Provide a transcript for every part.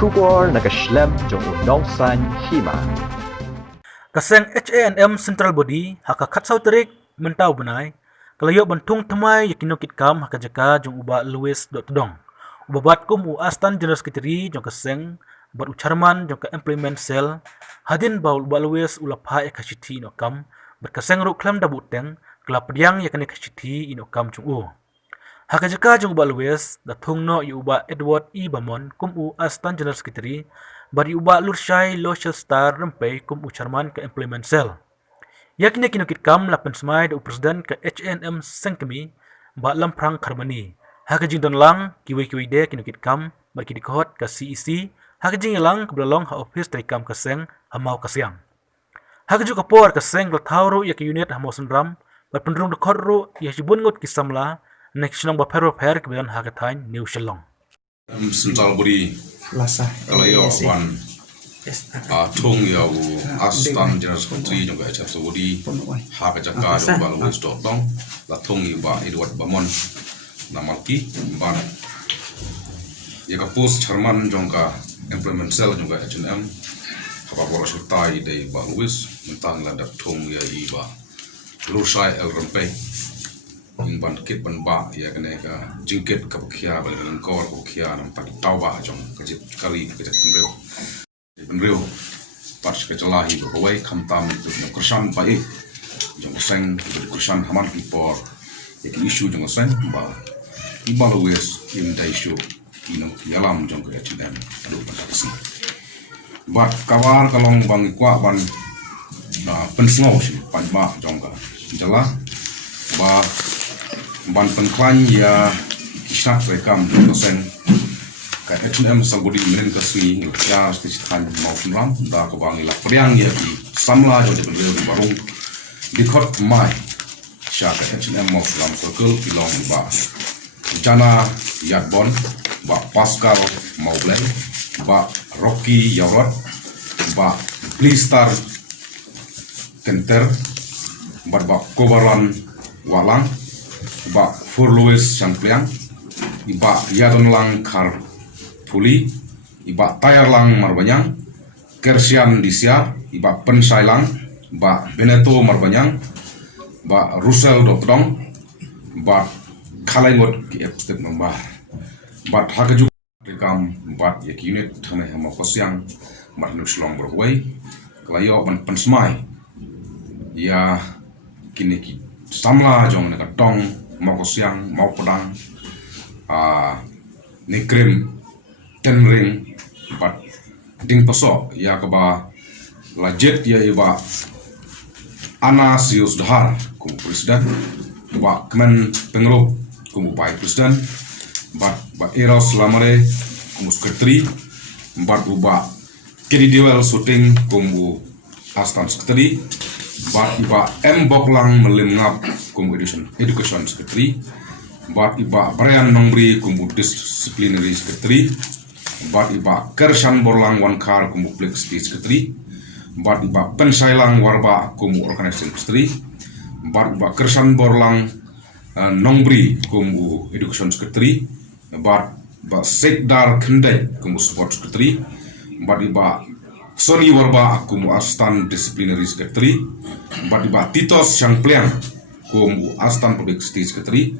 Shubor nakaslem jong udongsan Hima. Kaseng Hanm Central Body haka katsau terik mentau benai kalayo bantung thamai yakinokit kam haka jaka jong uba Louis Dohtdong ubabat kum u Astan General Secretary jong kaseng bat ucharman jong ka employment cell Hadien baul uba Louis ulapha ekashiti no kam berkaseng ru klam dabuteng kelapdiang yakane kashiti ino kam jong u haka jaka jong uba Louis da Thung no uba Edward Bamon kum u Astan General Secretary bari uba Lurshai Social Star rempai kum ucharman ke employment cell. Yakni kinukit kam lapan semai da presiden ke Hanm Sengkmie ba lamprang karmani. Haka jing don lang kiwi de kinukit kam bari kidikot ke CEC haka jing lang kebelalong ha office dari kam kaseng hamau kasyang. Haka juga por kaseng lathauru yak unit hamau sendram bar pendrung dekot ru ya jibun ngut kisamla next nang ba per kebelan haka tain new shalong. Central Body kalau yo wan Thung yo Astan General Secretary jong ka chapter body ha ka jaka jong ba Louis Dohtdong la Thung yo ba Edward Bamon namalki ban ya ka post chairman jong ka employment cell jong ka Hanm ha ba sertai dei ba Louis mentang la dak Thung ya i ba Lursai el rempe in ban kit ban ba ya kene ka jingket ka khia ba kan kor ko khia nam tak tau ba jong ka jip kali ka jip penreu pas ka chalahi ko wai khamtam tu na kursan ba e jong seng kursan haman ki por ek issue jong seng ba I ba Louis in dai issue ino yalam jong ka Hanm alu ba ka si ba kawar kalong bang kwa ban na pensno si pan ba jong ka jala ba ban penklan ya kisah rekam dosen ka Hanm sabudi menen kasui ya stishan mau ram da ko bang ila priang ya di samla jo de bel barung dikot mai sha ka Hanm mau ram circle bilong ba jana yadbon ba Pascal mau blend ba Rocky Yaurot ba Plistar Kenter ba Kobaran Walang ba for Louis Champliang iba yadon lang kar puli iba tayar lang marbanyang kersian disia iba pensai lang ba Beneto marbanyang ba Russell Dohtdong ba kalaingot ki step nomba ba hakaju rekam ba yak unit thane hama kosyang marnu shlong berway klayo ban pensmai ya kini ki samla jong na tong mau kosyang mau pedang nikrim tenring bat ding pasok ya kaba lajet ya iba Anasius Dahar kum presiden ba kemen pengerup kum bai presiden bat ba Eros Lamare kum sekretari bat uba kedi duel shooting kum Astan sekretari bat iba Boklang melimngap kum education secretary bat iba Brian Nongbri kum disciplinary secretary bat iba Kershan Borlang Wankar kum public speech secretary bat iba Pensailang Warba kum organization secretary bat iba Kershan Borlang Nongbri kum education secretary bat iba Sekdar Kendai kum support secretary bat iba Sony Warba kum Astan disciplinary secretary bat iba Titos Champliang kum Astan public speech secretary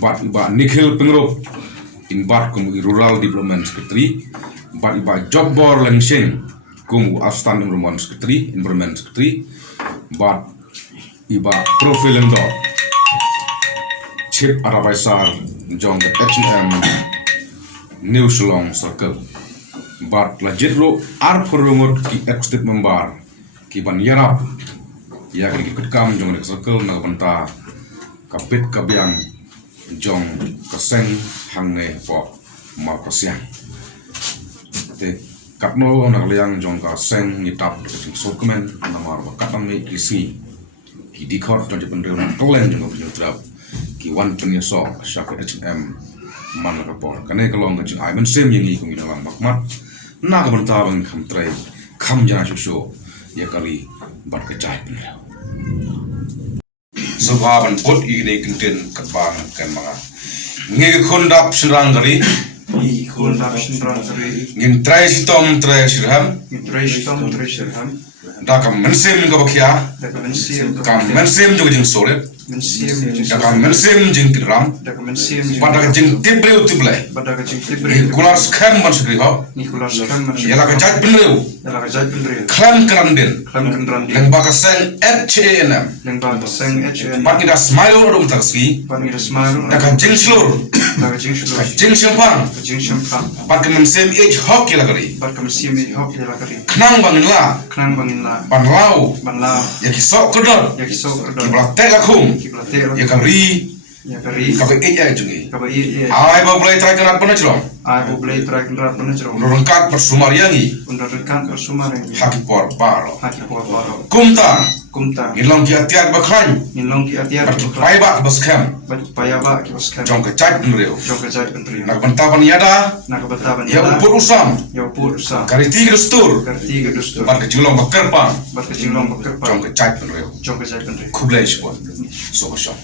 bat iba Nikhil Pengerup in bat kum rural development secretary bat iba Jobbor Lengsing kum Astan environment secretary bat iba Profilendo Chief Arabaisar jong ke Hanm New Shalong Circle bat lajitro ar korumut ki extip member ki ban yarap ya ki kutkam jong ke circle na banta kapit kabyang jong kaseng hangne po ma kasyang te kapno na liang jong kaseng ni tap ki sokmen na mar ba katam ni kisi ki dikot to jepen reun tolen jong ke trap ki wan penyeso syak Hanm man ka por kane kalong ka jing ai men sem yingi kung ina lang makmat na ka banta bang kham trai kham jana sho ya kali bat ka chai pen so ban pot I ne kinten ka bang kan mga nge khondap sirang gari Ikul Dakshin Rantri, ngin trai sitom trai shirham Mitreshtam Treshirham, da kam mensim ga bakya Dakamansiam, kam mensim jo jing sore Mensiam, da kam mensim jing kidram Dakamansiam, pada ka jing tibreu tiblai Badagajing ni Tibri, kular skam ban sugri ho Nicholas Kramer, yala ka jaj benreu Yalagajai Pendri, klam kranden Clem Kandrandi, leng ba ka seng HNM Lengba Seng HN, pat ida smile rum taksi Pangira Smaru, da ka jing slur Dagajing ka Shlo, jing champang Jing Shampang, pat ka mensim age hok yala kari Badkamansiam, Hop Yalagari, knang bangin la Knang Bangin La, ban lau Banla, ya ki sok kedot Yakiso ki Kerdon, bla te la khum Kiblatera, ya ka ri Yakari, ka ba age jungi Kabai, ai ba bulai trai kanat pana chrom I will blade Dragon Rapanajro, rongkat bersumariangi under the camp of Sumaring, haki por baro Haki Porvaro, kumta Kumta, ngilong ki atiar bakhan in Longi Atia, bat ki pai ba baskham but Payaba, Kibaskan, jong ka chat mreu Jogajai Pendri, nak bantaban yada Nakabataban ya upur usam your poor son, kariti gestur Kartiga Dustur, bat ka julong bakerpang but the Jilong jong Bakapa, ka chat mreu Jogajai Pendri. kublai shpon so basho